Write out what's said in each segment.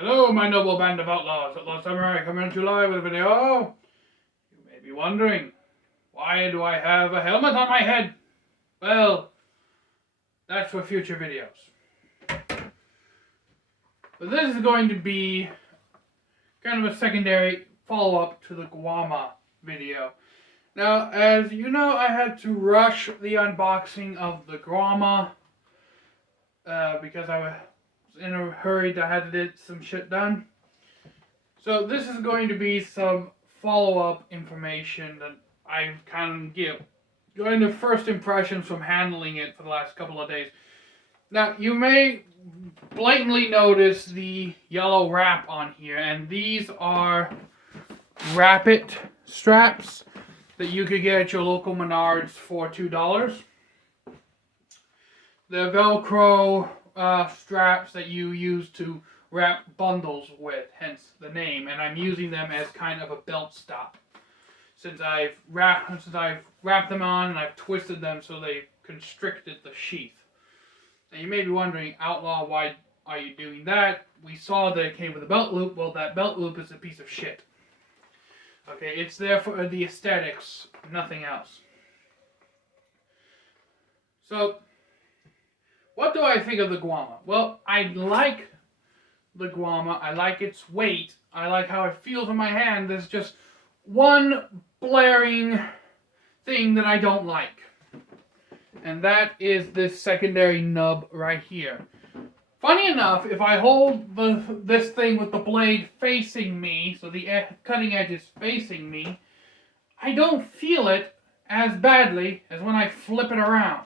Hello, my noble band of outlaws. Outlaw Samurai coming at you live with a video. You may be wondering, why do I have a helmet on my head? Well, that's for future videos. But this is going to be kind of a secondary follow-up to the qama video. Now, as you know, I had to rush the unboxing of the qama because I was in a hurry to have to get some shit done. So this is going to be some follow-up information that I've kind of give. Going to first impressions from handling it for the last couple of days. Now, you may blatantly notice the yellow wrap on here, and these are Wrap-It straps that you could get at your local Menards for $2. The Velcro straps that you use to wrap bundles with, hence the name, and I'm using them as kind of a belt stop. Since I've wrapped them on and I've twisted them so they constricted the sheath. Now you may be wondering, Outlaw, why are you doing that? We saw that it came with a belt loop. Well, that belt loop is a piece of shit. Okay, it's there for the aesthetics, nothing else. So, what do I think of the qama? Well, I like the qama. I like its weight. I like how it feels in my hand. There's just one blaring thing that I don't like. And that is this secondary nub right here. Funny enough, if I hold this thing with the blade facing me, so the cutting edge is facing me, I don't feel it as badly as when I flip it around.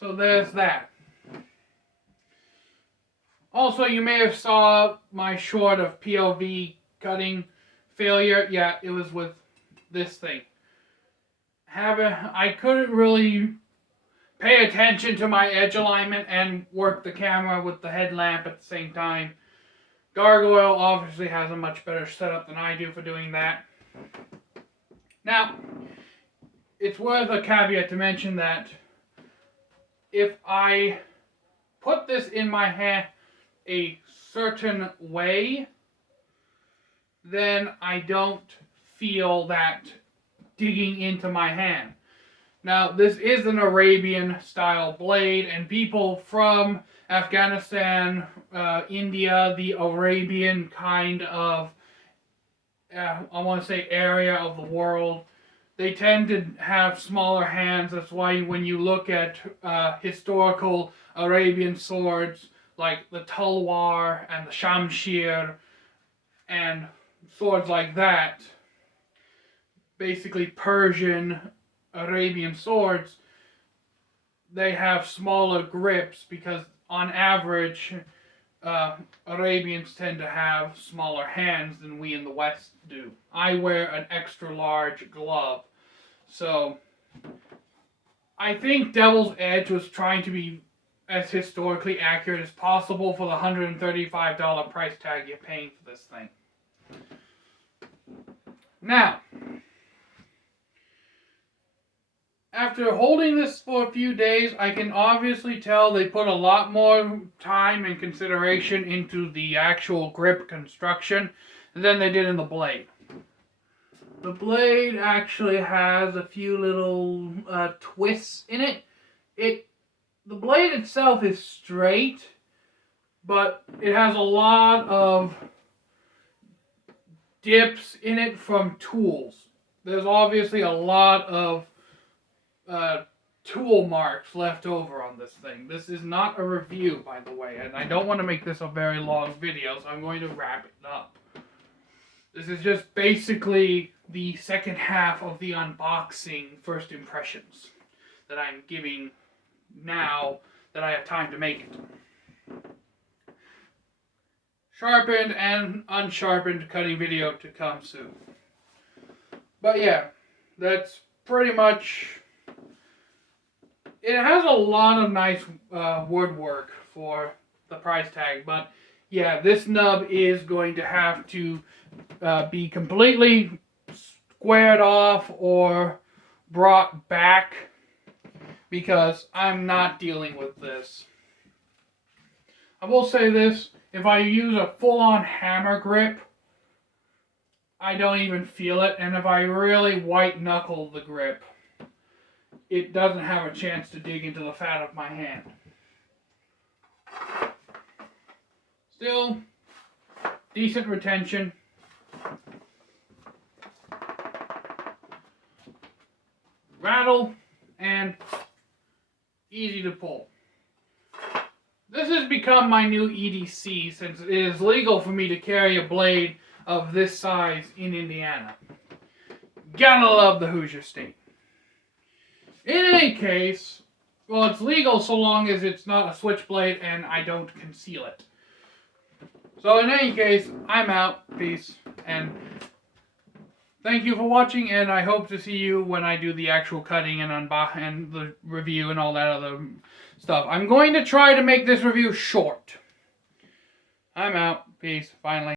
So there's that. Also, you may have saw my short of POV cutting failure. Yeah, it was with this thing. I couldn't really pay attention to my edge alignment and work the camera with the headlamp at the same time. Gargoyle obviously has a much better setup than I do for doing that. Now, it's worth a caveat to mention that if I put this in my hand a certain way, then I don't feel that digging into my hand. Now, this is an Arabian style blade, and people from Afghanistan, India, the Arabian kind of, I want to say area of the world, they tend to have smaller hands. That's why when you look at historical Arabian swords, like the Talwar and the Shamshir, and swords like that, basically Persian, Arabian swords, they have smaller grips because on average, Arabians tend to have smaller hands than we in the West do. I wear an extra large glove. So, I think Devil's Edge was trying to be as historically accurate as possible for the $135 price tag you're paying for this thing. Now, after holding this for a few days, I can obviously tell they put a lot more time and consideration into the actual grip construction than they did in the blade. The blade actually has a few little twists in it. The blade itself is straight, but it has a lot of dips in it from tools. There's obviously a lot of tool marks left over on this thing. This is not a review, by the way, and I don't want to make this a very long video, so I'm going to wrap it up. This is just basically the second half of the unboxing first impressions that I'm giving now that I have time to make it. Sharpened and unsharpened cutting video to come soon. But yeah, that's pretty much. It has a lot of nice woodwork for the price tag, but yeah, this nub is going to have to be completely squared off or brought back because I'm not dealing with this. I will say this, if I use a full-on hammer grip, I don't even feel it, and if I really white knuckle the grip, it doesn't have a chance to dig into the fat of my hand. Still, decent retention. Rattle and easy to pull. This has become my new EDC since it is legal for me to carry a blade of this size in Indiana. Gotta love the Hoosier State. In any case, well, it's legal so long as it's not a switchblade and I don't conceal it. So in any case, I'm out. Peace. And thank you for watching, and I hope to see you when I do the actual cutting and the review and all that other stuff. I'm going to try to make this review short. I'm out. Peace. Finally.